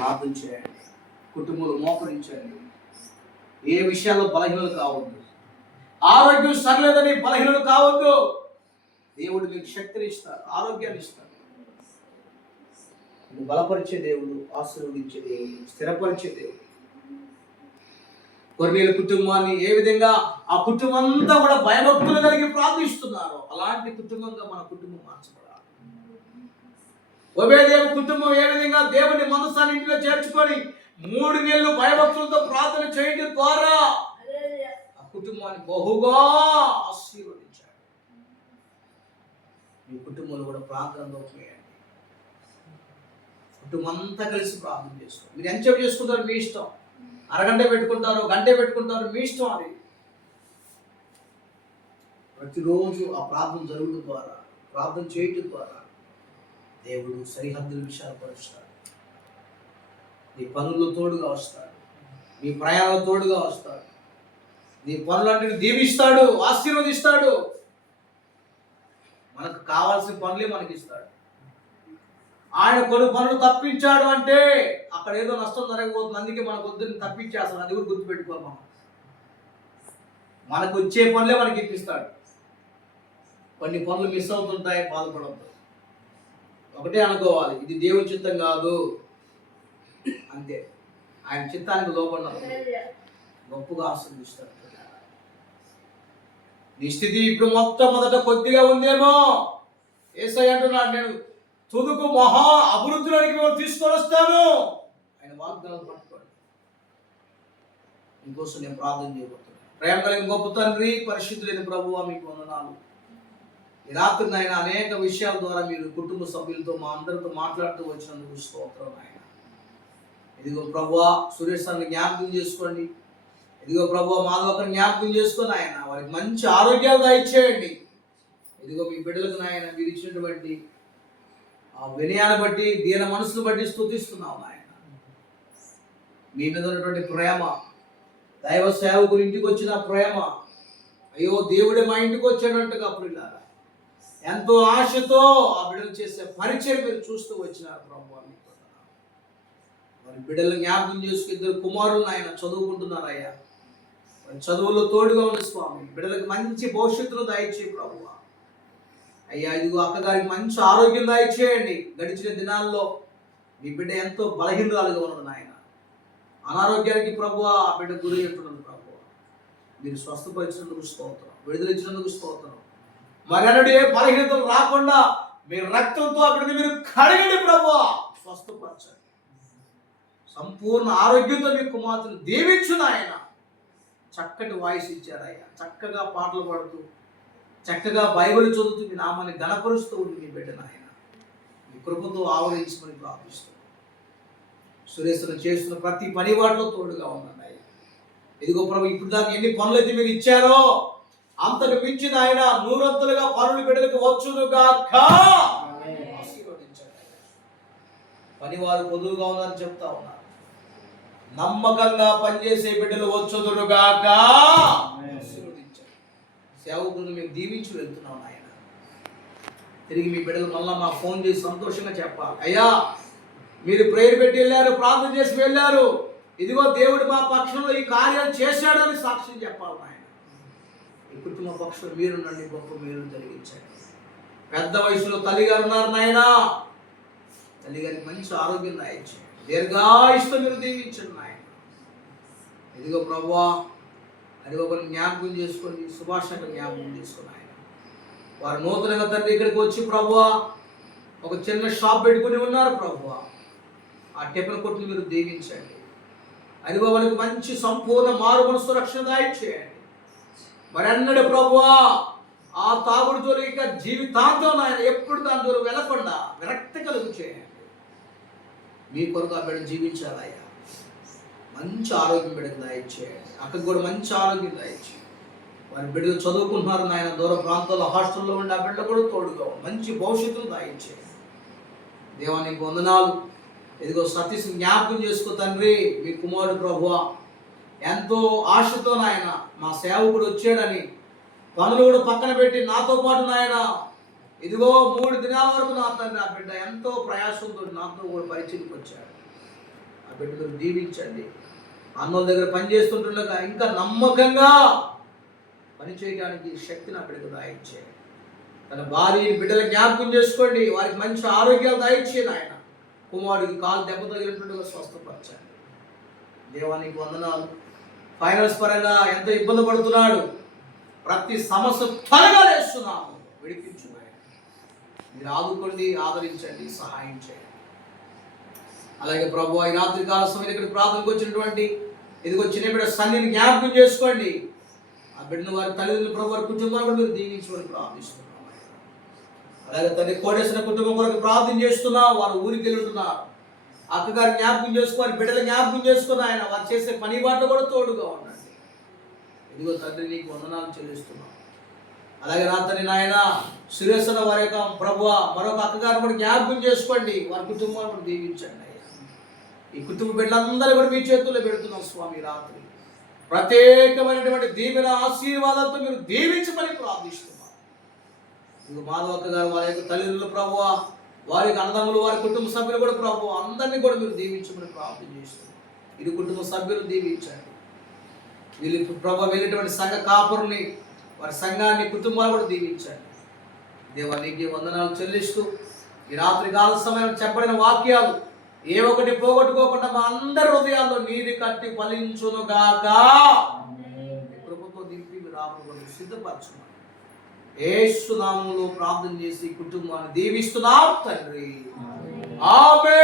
ప్రార్థన చేయండి. కుటుంబంలో మోకరించండి. ఏ విషయాల్లో బలహీనలు కావద్దు. ఆరోగ్యం సరలేదని బలహీనలు కావద్దు. దేవుడు మీకు శక్తిని ఇస్తాడు ఆరోగ్యాన్ని ఇస్తాడు బలపరిచే దేవుడు ఆశీర్వదించే దేవుడు స్థిరపరిచే దేవుడు. కొర్రీల కుటుంబాన్ని ఏ విధంగా ఆ కుటుంబం అంతా కూడా భయభక్తులు కలిగి ప్రార్థిస్తున్నారు అలాంటి కుటుంబంగా మన కుటుంబం మార్చబడాలి ఒబేదేవు కుటుంబం ఏ విధంగా దేవుని మనస్సాన్ని ఇంటిలో చేర్చుకొని మూడు నెలలు భయభక్తులతో ప్రార్థన చేయడం ద్వారా ఆ కుటుంబాన్ని బహుగా ఆశీర్వదించాడు. మీ కుటుంబంలో కూడా ప్రార్థనలో చేయండి కుటుంబం అంతా కలిసి ప్రార్థన చేసుకోండి. మీరు ఎంత చేసుకుంటారు మీ ఇష్టం. అరగంట పెట్టుకుంటారు గంట పెట్టుకుంటారు మీ ఇష్టం అది. ప్రతిరోజు ఆ ప్రార్థన జరుగుడు ద్వారా ప్రార్థన చేయటం ద్వారా దేవుడు సరిహద్దులు విశాలపరుస్తాడు నీ పనుల్లో తోడుగా వస్తాడు. నీ ప్రయాణ తోడుగా వస్తాడు. నీ పనులన్నిటిని దీవిస్తాడు ఆశీర్వదిస్తాడు. మనకు కావాల్సిన పనులే మనకి ఇస్తాడు ఆయన కొన్ని పనులు తప్పించాడు అంటే అక్కడ ఏదో నష్టం జరగబోతుంది. అందుకే మనకు వద్దని తప్పించేస్తాడు. అది కూడా గుర్తుపెట్టుకోవాలి మనం. మనకు వచ్చే పనులే మనకి ఇప్పిస్తాడు కొన్ని పనులు మిస్ అవుతుంటాయి బాధపడతాయి ఒకటే అనుకోవాలి. ఇది దేవుని చిత్తం కాదు. అంతే. ఆయన చిత్తానికి లోపడిన గొప్పగా ఆస్వాదిస్తాడు నీ స్థితి ఇప్పుడు మొత్తం మొదట కొద్దిగా ఉందేమో? ఏసై అంటున్నాడు నేను తుదుకు మహా అభివృద్ధిలోనికి తీసుకొని వస్తాను. ఆయన వాగ్దానం పట్టుకోండి. ఇంకోసం నేను ప్రార్థన చేయబోతున్నాను. ప్రేమ కలిగిన గొప్ప తండ్రి పరిశుద్ధులైన ప్రభువా మీకు వందనాలు. రాత్రి నాయన అనేక విషయాల ద్వారా మీరు కుటుంబ సభ్యులతో మా అందరితో మాట్లాడుతూ వచ్చినందుకు స్తోత్రం ఆయన ఇదిగో ప్రభువా సురేష్ సార్ని జ్ఞాపకం చేసుకోండి. ఇదిగో ప్రభు మాధవకని జ్ఞాపకం చేసుకొని ఆయన వారికి మంచి ఆరోగ్యాలు దయచేయండి ఇదిగో మీ బిడ్డలకు నాయన మీరు ఇచ్చినటువంటి ఆ వినయాన్ని బట్టి దీన మనసును బట్టి స్థుతిస్తున్నాం నాయన. మీ మీద ఉన్నటువంటి ప్రేమ దైవ సేవకుని ఇంటికి వచ్చిన ప్రేమ అయ్యో దేవుడే మా ఇంటికి వచ్చాడంటగా అప్పుడు ఎంతో ఆశతో ఆ బిడ్డలు చేసే పరిచయం మీరు చూస్తూ వచ్చినారు ప్రభు మీకు మరి బిడ్డలు జ్ఞాపకం చేసుకు ఇద్దరు కుమారులు ఆయన చదువుకుంటున్నారు అయ్యా. మరి చదువులో తోడుగా ఉన్న స్వామి. బిడ్డలకు మంచి భవిష్యత్తును దయచే ప్రభు. అయ్యా ఇదిగో అక్కగారికి మంచి ఆరోగ్యం దయచేయండి గడిచిన దినాల్లో మీ బిడ్డ ఎంతో బలహీనరాలుగా ఉన్నది ఆయన అనారోగ్యానికి ప్రభు ఆ బిడ్డ గురి ఉంటున్నది ప్రభు. మీరు స్వస్థపరిచినందుకు స్తోత్రం. విడుదల ఇచ్చినందుకు స్తోత్రం. మరనడు ఏ బలహీనతలు రాకుండా మీ రక్తంతో అక్కడిని మీరు కడగండి ప్రభు. స్వస్థపరచండి. సంపూర్ణ ఆరోగ్యంతో మీ కుమార్తెను దీవించు ఆయన. చక్కటి వాయిస్ ఇచ్చారు ఆయన. చక్కగా పాటలు పాడుతూ చక్కగా బైబిల్ చదువుతూ మీ నామాన్ని గణపరుస్తూ ఉంది మీ బిడ్డ ఆయన. మీ కృపతో ఆవరించుకొని ప్రార్థిస్తూ సురేశ్వరం చేస్తున్న ప్రతి పని వాటిలో తోడుగా ఉండండి ఆయన. ఇదిగో ప్రభు ఇప్పుడు దాకా ఎన్ని పనులు అయితే మీరు ఇచ్చారో అంతకు మించిన ఆయన నూరంతులుగా పనులు బిడ్డలకు వచ్చునుగాక ఆశీర్వదించండి. పనివారు పొదువుగా ఉన్నారని చెప్తా ఉన్నారు. నమ్మకంగా పనిచేసే బిడ్డలు వచ్చుదురుగాక ఆశీర్వదించండి. సేవకులను మేము దీవించి వెళ్తున్నాం ఆయన తిరిగి మీ బిడ్డలు మళ్ళా మా ఫోన్ చేసి సంతోషంగా చెప్పాలి. అయ్యా మీరు ప్రేయర్ పెట్టి వెళ్ళారు ప్రార్థన చేసి వెళ్ళారు. ఇదిగో దేవుడు మా పక్షంలో ఈ కార్యాలు చేశాడని సాక్ష్యం చెప్పాలి ఈ కుటుంబ పక్షులు మీరు నన్ను గొప్ప మీరు జరిగించండి. పెద్ద వయసులో తల్లిగారు ఉన్నారు నాయనా. తల్లిగారికి మంచి ఆరోగ్యం దాయించండి దీర్ఘాయుష్తో మీరు దీవించండి నాయన. ఇదిగో ప్రభువా అది ఒకరిని జ్ఞాపకం చేసుకొని సుభాషణ జ్ఞాపకం చేసుకుని ఆయన వారు నూతనంగా తండ్రి ఇక్కడికి వచ్చి ప్రభువా ఒక చిన్న షాప్ పెట్టుకుని ఉన్నారు ప్రభువా ఆ టిఫిన్ కొట్టుని మీరు దీవించండి. అది వారికి మంచి సంపూర్ణ మారు మనసు రక్షణ దాయిచ్చేయండి మరన్నడు అన్నడు ప్రభువా ఆ తాగుడు జోలు ఇక జీవితాంతం ఆయన ఎప్పుడు దాని జోలు వెళ్ళకుండా విరక్తి కలుగు చేయండి. మీ కొరకు ఆ బిడ్డ జీవించాలయ్యా. మంచి ఆరోగ్యం బిడ్డకు దయచేయండి అక్కడికి కూడా మంచి ఆరోగ్యం దయచేయండి వారి బిడ్డలు చదువుకుంటున్నారు నాయన దూర ప్రాంతాల్లో హాస్టల్లో ఉండి ఆ బిడ్డ కూడా తోడుగా మంచి భవిష్యత్తును దయచేయండి దేవానికి వందనాలు. ఇదిగో సతీష్ జ్ఞాపకం చేసుకో తండ్రి మీ కుమారుడు ప్రభువా. ఎంతో ఆశతో నాయన మా సేవకుడు వచ్చాడని పనులు కూడా పక్కన పెట్టి నాతో పాటు నాయన ఇదిగో మూడు దినాల వరకు నా తండ్రి ఆ బిడ్డ ఎంతో ప్రయాసంతో నాతో కూడా పరిచయకు వచ్చాడు. ఆ బిడ్డ మీరు దీవించండి. అన్నోళ్ళ దగ్గర పనిచేస్తుంటుండగా ఇంకా నమ్మకంగా పని చేయడానికి శక్తిని ఆ బిడ్డకు దాయించే తన భార్యని బిడ్డల జ్ఞాపకం చేసుకోండి. వారికి మంచి ఆరోగ్యాలు దాయించేది ఆయన కుమారుడికి కాలు దెబ్బ తగిలినట్టుగా స్వస్థపరచండి. దేవానికి వందనాలు. ఫైనాన్స్ పరంగా ఎంత ఇబ్బంది పడుతున్నాడు. ప్రతి సమస్య త్వరగా లేస్తున్నాము. విడిపించు మీరు ఆదుకోండి ఆదరించండి సహాయం చేయండి. అలాగే ప్రభు ఈ రాత్రి కాల సమయంలో ఇక్కడ ప్రార్థనకు వచ్చినటువంటి ఇదిగో చిన్న బిడ్డ సన్నిని జ్ఞాపకం చేసుకోండి. ఆ బిడ్డను వారి తల్లిదండ్రులు ప్రభు వారి కుటుంబాలు కూడా మీరు దీవించమని ప్రార్థిస్తున్నాం. అలాగే తల్లి కోడేసిన కుటుంబం కొరకు ప్రార్థన చేస్తున్నా. వారు ఊరికి వెళ్తున్నారు. అక్కగారు జ్ఞాపకం చేసుకొని బిడ్డలు జ్ఞాపకం చేసుకుని ఆయన వారు చేసే పని బాట కూడా తోడుగా ఉండండి. ఇదిగో తండ్రి నీకు వందనాలు చెల్లిస్తున్నాం. అలాగే రాత్రి నాయన సురేశ్వర వారి యొక్క ప్రభు మరొక అక్కగారు కూడా జ్ఞాపకం చేసుకోండి. వారి కుటుంబాన్ని కూడా దీవించండి అయ్యా. ఈ కుటుంబ బిడ్డలందరూ కూడా మీ చేతుల్లో పెడుతున్నాం స్వామి రాత్రి. ప్రత్యేకమైనటువంటి దీవెన ఆశీర్వాదాలతో మీరు దీవించమని ప్రార్థిస్తున్నాం. ఇక మాధవక్క గారు వారి యొక్క తల్లిదండ్రులు ప్రభు వారి అన్నదమ్ములు వారి కుటుంబ సభ్యులు కూడా ప్రభు అందరినీ కూడా మీరు దీవించమని ప్రార్థన చేస్తున్నారు ఇరు కుటుంబ సభ్యులు దీవించండి. వీళ్ళు ప్రభు వెళ్ళేటువంటి సంఘ కాపురుని వారి సంఘాన్ని కుటుంబాలు కూడా దీవించండి. దేవా నీకే వందనాలు చెల్లిస్తూ ఈ రాత్రి కాల సమయం చెప్పబడిన వాక్యాలు ఏ ఒకటి పోగొట్టుకోకుండా మా అందరి హృదయాల్లో నీరు కట్టి ఫలించును గాక కృపతో దింపి మీరు రాబోయే ఏసునామంలో ప్రార్థన చేసి కుటుంబాన్ని దీవిస్తున్నాం తండ్రి. ఆమె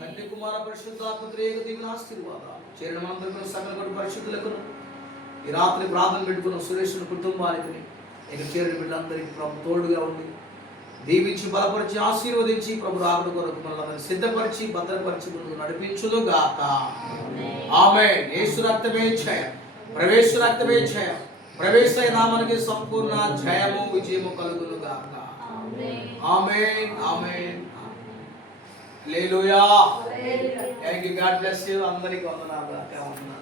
తండ్రి కుమార పరిశుద్ధాత్మ త్రియేక దీవెన ఆశీర్వాదాలు. చేరిన మనందరికీ సకల పరిశుద్ధులకు ఈ రాత్రి ప్రార్థన పెట్టుకున్న సురేష్ కుటుంబానికి ఇక చేరిన బిడ్డలందరికీ ప్రభు తోడుగా ఉండి దీవించి బలపరిచి ఆశీర్వదించి ప్రభు రాకడ కొరకు మనల్ని సిద్ధపరిచి భద్రపరిచి ముందుకు నడిపించును గాక ఆమె యేసు రక్తమే జయం ప్రవేశ రక్తమే జయం ప్రవేశ నామానికి సంపూర్ణ జయము విజయము కలుగును గాక ఆమె ఆమె లేలుయా thank you God bless you అందరికీ వందనాలు గాక వందనాలు.